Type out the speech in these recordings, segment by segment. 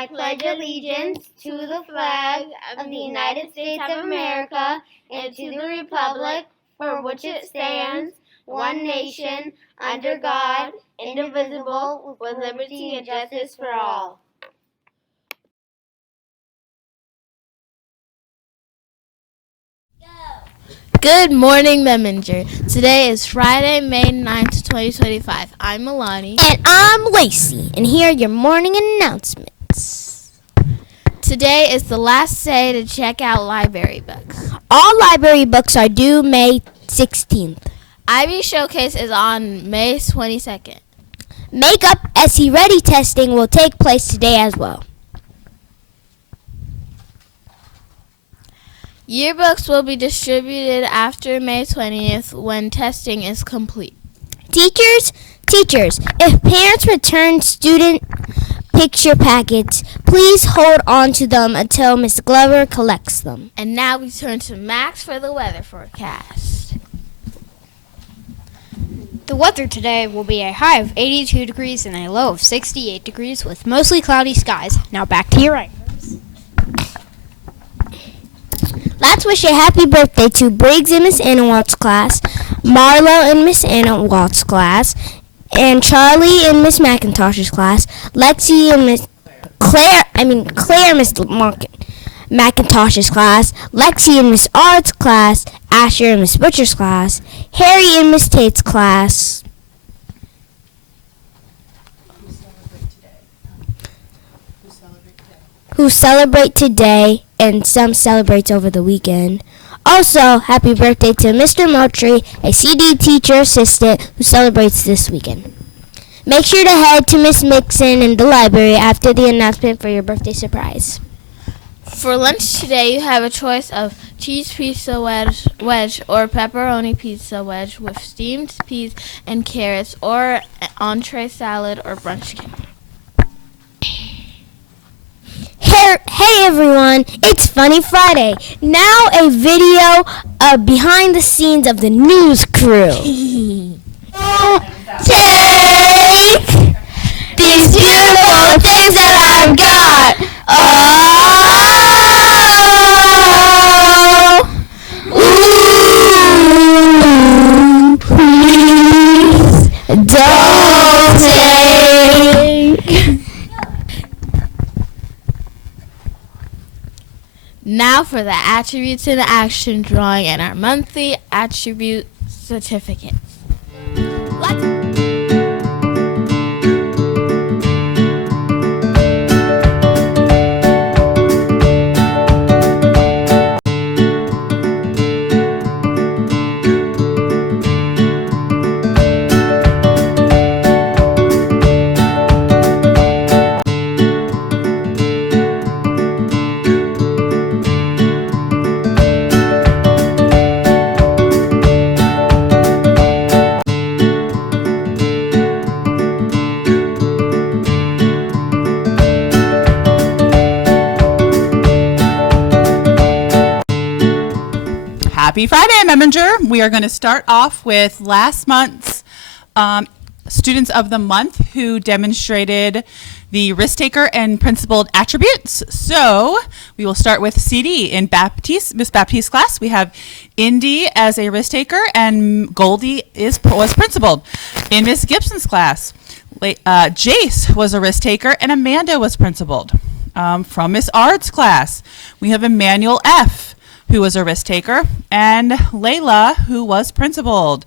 I pledge allegiance to the flag of the United States of America and to the republic for which it stands, one nation, under God, indivisible, with liberty and justice for all. Good morning, Memminger. Today is Friday, May 9th, 2025. I'm Milani. And I'm Lacey, and here are your morning announcements. Today is the last day to check out library books. All library books are due May 16th. IB Showcase is on May 22nd. Makeup SE Ready testing will take place today as well. Yearbooks will be distributed after May 20th when testing is complete. Teachers, if parents return student picture packets, please hold on to them until Ms. Glover collects them. And now we turn to Max for the weather forecast. The weather today will be a high of 82 degrees and a low of 68 degrees with mostly cloudy skies. Now back to your right. Let's wish a happy birthday to Briggs in Miss Anna Walt's class, Marlo in Miss Anna Walt's class, and Charlie in Miss McIntosh's class, Lexi in Miss Claire in Miss McIntosh's class, Lexi in Miss Ard's class, Asher in Miss Butcher's class, Harry in Miss Tate's class. Who celebrate today, and some celebrates over the weekend. Also, happy birthday to Mr. Moultrie, a CD teacher assistant who celebrates this weekend. Make sure to head to Miss Mixon in the library after the announcement for your birthday surprise. For lunch today, you have a choice of cheese pizza wedge or pepperoni pizza wedge with steamed peas and carrots, or entree salad or brunch cake. Hey everyone, it's Funny Friday. Now a video behind the scenes of the news crew. Take these beautiful things that I've got. Oh, ooh, please don't take. Now for the attributes in action drawing and our monthly attribute certificates. Happy Friday, Memminger. We are going to start off with last month's Students of the Month who demonstrated the risk-taker and principled attributes. So we will start with CD in Miss Baptiste's class. We have Indy as a risk-taker and Goldie was principled. In Miss Gibson's class, Jace was a risk-taker and Amanda was principled. From Miss Ard's class, we have Emmanuel F., who was a risk taker, and Layla, who was principled.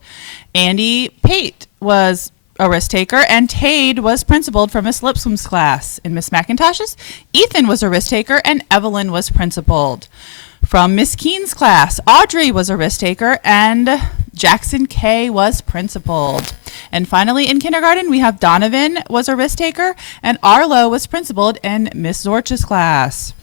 Andy Pate was a risk taker, and Tade was principled from Miss Lipscomb's class. In Miss McIntosh's, Ethan was a risk taker, and Evelyn was principled. From Miss Keen's class, Audrey was a risk taker, and Jackson K was principled. And finally, in kindergarten, we have Donovan was a risk taker, and Arlo was principled in Miss Zorch's class.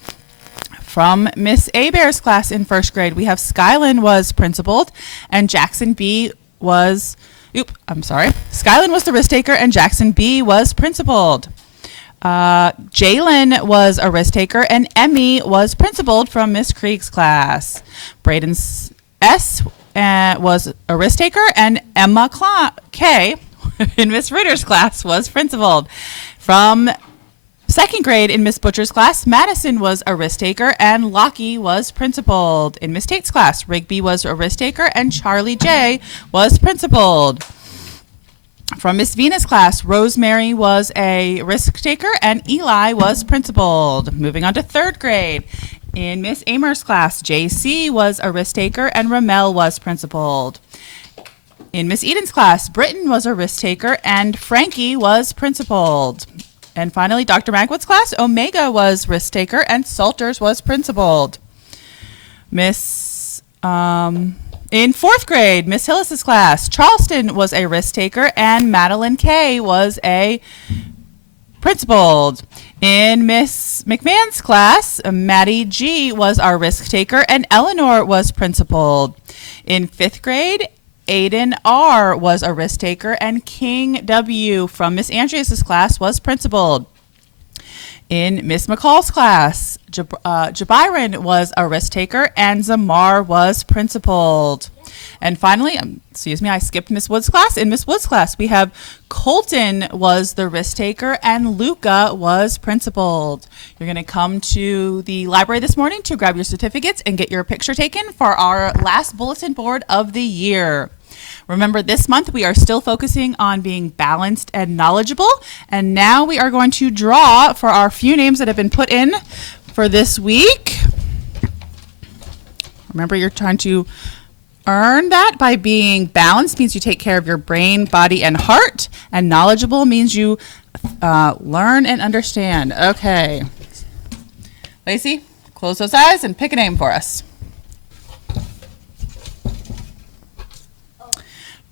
From Miss Abear's class in first grade, we have Skylin was principled, and Jackson B was, Skylin was the risk taker, and Jackson B was principled. Jalen was a risk taker, and Emmy was principled from Miss Krieg's class. Braden S was a risk taker, and Emma K in Miss Ritter's class was principled. From Second grade in Miss Butcher's class, Madison was a risk taker and Lockie was principaled. In Miss Tate's class, Rigby was a risk taker and Charlie J was principaled. From Miss Venus' class, Rosemary was a risk taker and Eli was principaled. Moving on to third grade. In Miss Amer's class, JC was a risk taker and Ramel was principaled. In Miss Eden's class, Britton was a risk taker and Frankie was principaled. And finally, Dr. Magwood's class, Omega was risk taker and Salters was principaled. In fourth grade, Miss Hillis's class, Charleston was a risk taker and Madeline K was a principaled. In Miss McMahon's class, Maddie G was our risk taker and Eleanor was principaled. In fifth grade, Aiden R was a risk taker and King W from Miss Andreas' class was principaled. In Miss McCall's class, Jabiron was a risk taker and Zamar was principaled. And finally, I skipped Miss Wood's class. In Miss Wood's class, we have Colton was the risk taker and Luca was principaled. You're going to come to the library this morning to grab your certificates and get your picture taken for our last bulletin board of the year. Remember, this month we are still focusing on being balanced and knowledgeable. And now we are going to draw for our few names that have been put in for this week. Remember, you're trying to earn that by being balanced means you take care of your brain, body, and heart. And knowledgeable means you learn and understand. Okay. Lacey, close those eyes and pick a name for us.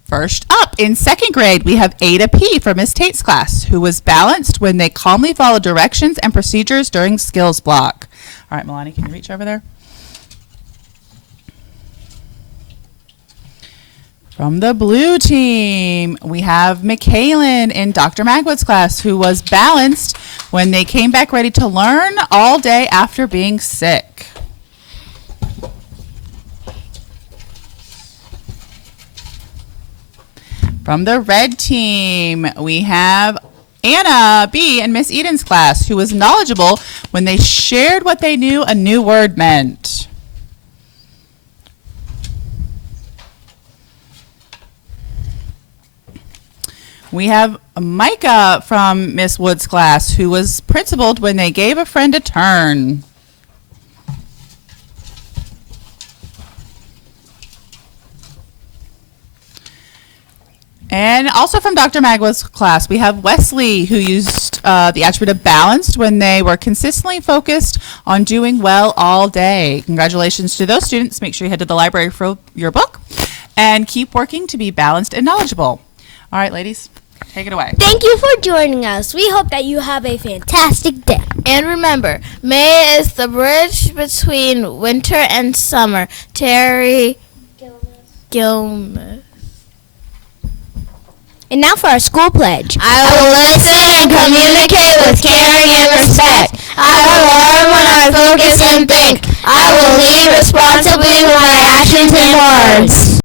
First up, in second grade, we have Ada P. from Miss Tate's class, who was balanced when they calmly followed directions and procedures during skills block. All right, Milani, can you reach over there? From the blue team, we have Michaelin in Dr. Magwood's class, who was balanced when they came back ready to learn all day after being sick. From the red team, we have Anna B. in Miss Eden's class, who was knowledgeable when they shared what they knew a new word meant. We have Micah from Miss Wood's class, who was principled when they gave a friend a turn. And also from Dr. Magwood's class, we have Wesley, who used the attribute of balanced when they were consistently focused on doing well all day. Congratulations to those students. Make sure you head to the library for your book and keep working to be balanced and knowledgeable. All right, ladies, take it away. Thank you for joining us. We hope that you have a fantastic day. And remember, May is the bridge between winter and summer. Terry Gilman. And now for our school pledge. I will listen and communicate with caring and respect. I will learn when I focus and think. I will lead responsibly with my actions and words.